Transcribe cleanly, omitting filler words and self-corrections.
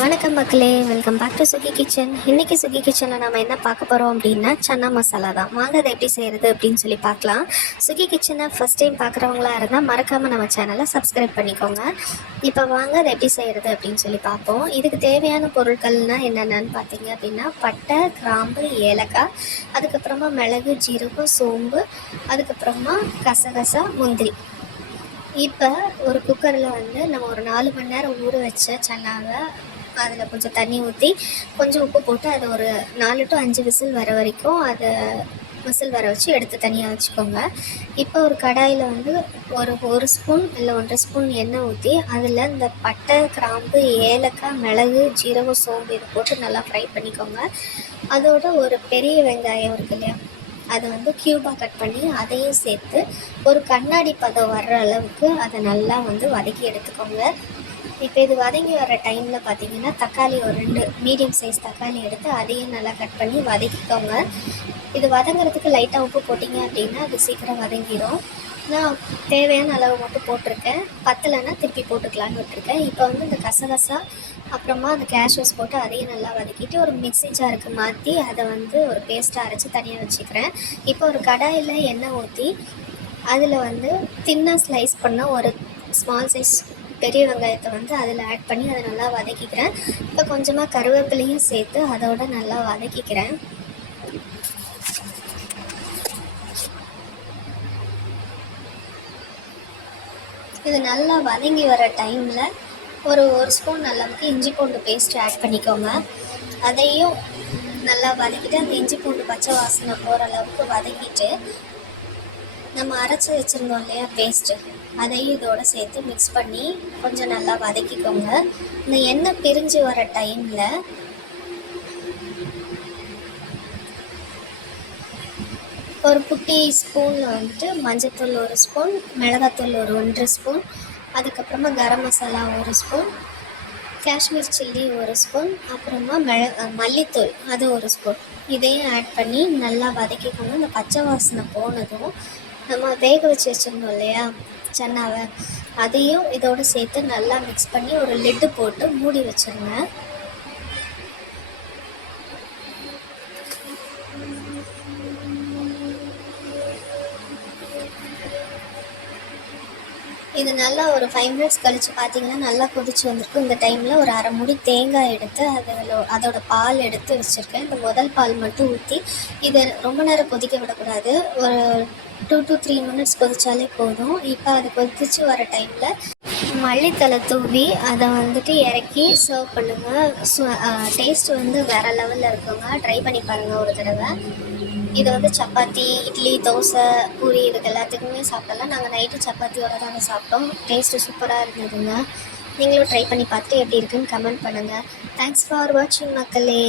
வணக்கம் மக்களே, welcome back to Suki kitchen. இன்றைக்கி சுகி கிச்சனில் நம்ம என்ன பார்க்க போகிறோம் அப்படின்னா சன்னா மசாலா தான். வாங்க அதை எப்படி செய்கிறது அப்படின்னு சொல்லி பார்க்கலாம். சுகி கிச்சனை ஃபஸ்ட் டைம் பார்க்குறவங்களா இருந்தால் மறக்காமல் நம்ம சேனலை சப்ஸ்கிரைப் பண்ணிக்கோங்க. இப்போ வாங்க அதை எப்படி செய்கிறது அப்படின்னு சொல்லி பார்ப்போம். இதுக்கு தேவையான பொருட்கள்னால் என்னென்னு பார்த்தீங்க அப்படின்னா பட்டை, கிராம்பு, ஏலக்காய், அதுக்கப்புறமா மிளகு, ஜீரகம், சோம்பு, அதுக்கப்புறமா கசகசா, முந்திரி. இப்போ ஒரு குக்கரில் வந்து நம்ம ஒரு 4 மணி நேரம் ஊற வச்ச சன்னாவை அதில் கொஞ்சம் தண்ணி ஊற்றி கொஞ்சம் உப்பு போட்டு அதை ஒரு 4 to 5 விசில் வர வரைக்கும் அதை விசில் வர வச்சு எடுத்து தனியாக வச்சுக்கோங்க. இப்போ ஒரு கடாயில் வந்து ஒரு ஸ்பூன் இல்லை 1.5 ஸ்பூன் எண்ணெய் ஊற்றி அதில் இந்த பட்டை, கிராம்பு, ஏலக்காய், மிளகு, ஜீரகம், சோம்பு இதை போட்டு நல்லா ஃப்ரை பண்ணிக்கோங்க. அதோட ஒரு பெரிய வெங்காயம் இருக்கு இல்லையா, அதை வந்து க்யூபாக கட் பண்ணி அதையும் சேர்த்து ஒரு கண்ணாடி பதம் வர்ற அளவுக்கு அதை நல்லா வந்து வதக்கி எடுத்துக்கோங்க. இப்போ இது வதங்கி வர டைமில் பார்த்திங்கன்னா தக்காளி ஒரு 2 மீடியம் சைஸ் தக்காளி எடுத்து அதையும் நல்லா கட் பண்ணி வதக்கிக்கோங்க. இது வதங்கிறதுக்கு லைட்டாக உப்பு போட்டிங்க அப்படின்னா அது சீக்கிரம் வதங்கிடும். நான் தேவையான அளவு மட்டும் போட்டிருக்கேன், பத்தலைன்னா திருப்பி போட்டுக்கலான்னு விட்டுருக்கேன். இப்போ வந்து இந்த கசகசா அப்புறமா அந்த கேஷ்யூஸ் போட்டு அதையும் நல்லா வதக்கிட்டு ஒரு மிக்ஸி ஜாருக்கு மாற்றி அதை வந்து ஒரு பேஸ்ட்டாக அரைச்சி தனியாக வச்சுக்கிறேன். இப்போ ஒரு கடாயில் எண்ணெய் ஊற்றி அதில் வந்து தின்னாக ஸ்லைஸ் பண்ண ஒரு ஸ்மால் சைஸ் பெரிய வெங்காயத்தை வந்து அதில் ஆட் பண்ணி அதை நல்லா வதக்கிக்கிறேன். இப்போ கொஞ்சமாக கருவேப்பிலையும் சேர்த்து அதோட நல்லா வதக்கிக்கிறேன். இது நல்லா வதங்கி வர டைமில் ஒரு ஸ்பூன் அளவுக்கு இஞ்சி பூண்டு பேஸ்ட் ஆட் பண்ணிக்கோங்க. அதையும் நல்லா வதக்கிட்டு அந்த இஞ்சி பூண்டு பச்சை வாசனை போகிற அளவுக்கு வதக்கிட்டு நம்ம அரைச்சி வச்சுருந்தோம் இல்லையா பேஸ்ட்டு, அதையும் இதோடு சேர்த்து மிக்ஸ் பண்ணி கொஞ்சம் நல்லா வதக்கிக்கோங்க. இந்த எண்ணெய் பிரிஞ்சு வர டைமில் ஒரு குட்டி ஸ்பூனில் வந்துட்டு மஞ்சத்தூள் 1 ஸ்பூன், மிளகாத்தூள் ஒரு 1.5 ஸ்பூன், அதுக்கப்புறமா garam masala 1 spoon, Kashmir chilli 1 spoon, அப்புறமா மல்லித்தூள் அது 1 ஸ்பூன், இதையும் ஆட் பண்ணி நல்லா வதக்கிக்கோங்க. இந்த பச்சை வாசனை போனதும் நம்ம வேக வச்சு வச்சுருந்தோம் இல்லையா சன்னாவை, அதையும் இதோடு சேர்த்து நல்லா மிக்ஸ் பண்ணி ஒரு லிட்டு போட்டு மூடி வச்சுருங்க. இது நல்லா ஒரு 5 மினிட்ஸ் கழித்து பார்த்திங்கன்னா நல்லா கொதிச்சு வந்திருக்கும். இந்த டைமில் ஒரு அரை மூடி தேங்காய் எடுத்து அதோட பால் எடுத்து வச்சுருக்கேன். இந்த முதல் பால் மட்டும் ஊற்றி இதை ரொம்ப நேரம் கொதிக்க விடக்கூடாது, ஒரு 2 to 3 மினிட்ஸ் கொதித்தாலே போதும். இப்போ அது கொதிச்சு வர டைமில் மல்லித்தலை தூவி அதை வந்துட்டு இறக்கி சர்வ் பண்ணுங்கள். டேஸ்ட் வந்து வேறு லெவலில் இருக்குங்க. ட்ரை பண்ணி பாருங்கள் ஒரு தடவை. இதை வந்து சப்பாத்தி, இட்லி, தோசை, பூரி இதுக்கு எல்லாத்துக்குமே சாப்பிடலாம். நாங்கள் நைட்டு சப்பாத்தியோடு தாங்க சாப்பிட்டோம். டேஸ்ட்டு சூப்பராக இருந்ததுங்க. நீங்களும் ட்ரை பண்ணி பார்த்துட்டு எப்படி இருக்குன்னு கமெண்ட் பண்ணுங்கள். தேங்க்ஸ் ஃபார் வாட்சிங் மக்களே.